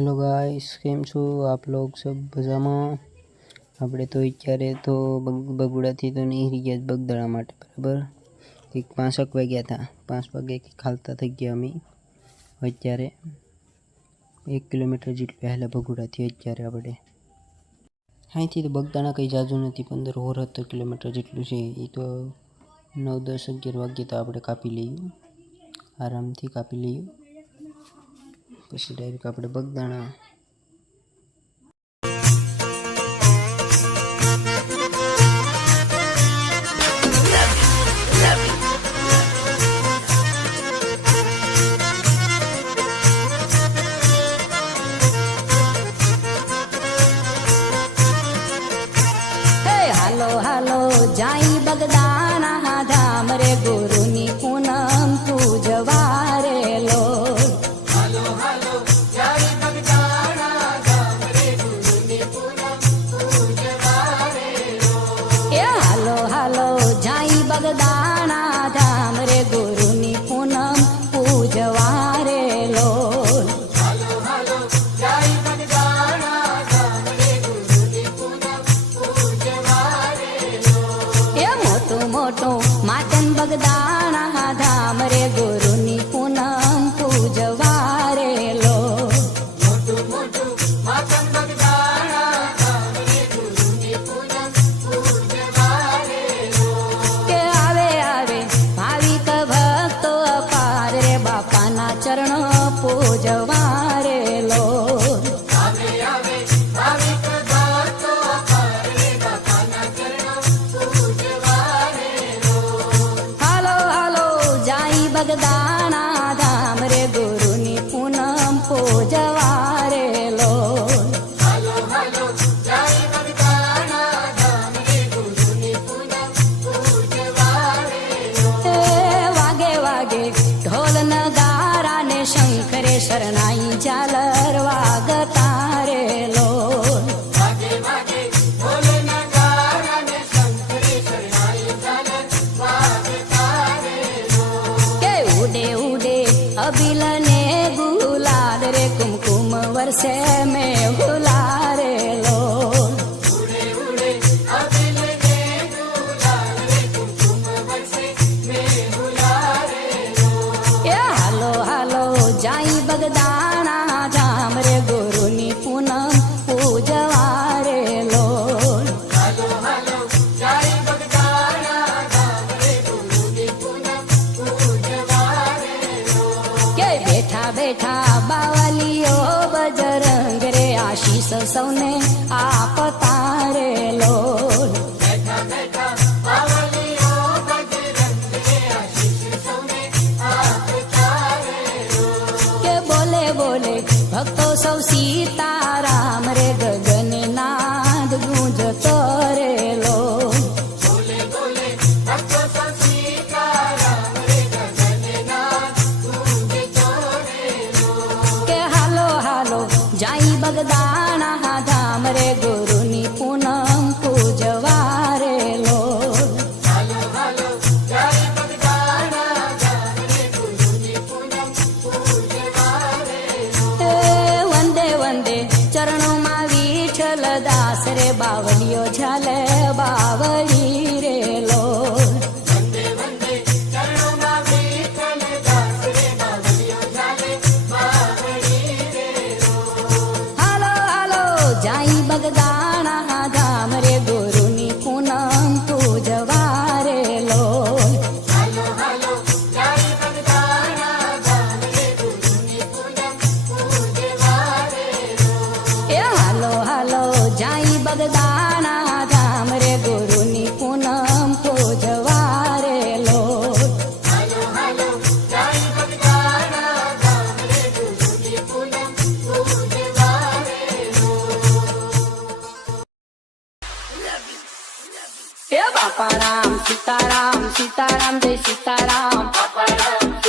Hello guys કેમ છો? આપ લોગ સબ મજામાં? આપણે તો અત્યારે તો બગ- બગુડાથી તો નીકળી ગયા બગદાણા માટે, બરાબર? એક પાંચક વાગ્યા હતા. પાંચ વાગે ખાલતા થઈ ગયા અમે અત્યારે. એક કિલોમીટર જેટલું પહેલાં બગુડાથી અત્યારે આપણે. અહીંથી તો બગદાણા કંઈ જાજુ નથી, પંદર હોર હતો કિલોમીટર જેટલું છે. એ તો નવ દસ અગિયાર વાગ્યે તો આપણે કાપી લઈએ. આરામથી કાપી લઈએ. પછી ડાયરેક આપણે બગદાણા બગદાણા ધામ રે લો. કે આવે આવે ભાવિક ભક્તો અપાર રે બાપાના ચરણો વાગે ઢોલ નગારા ને શંકરે શરણાઈ ઝાલર વાગતા રે લો કે ઉડે ઉડે અબિલ ને ગુલાલ રે કુમકુમ વર્ષે મેં ગુલા બેઠા બેઠા બાવલીઓ બજરંગ રે આશીષ સૌને આપતા રે લો paparam, sitaram, sitaram de sitaram, paparam.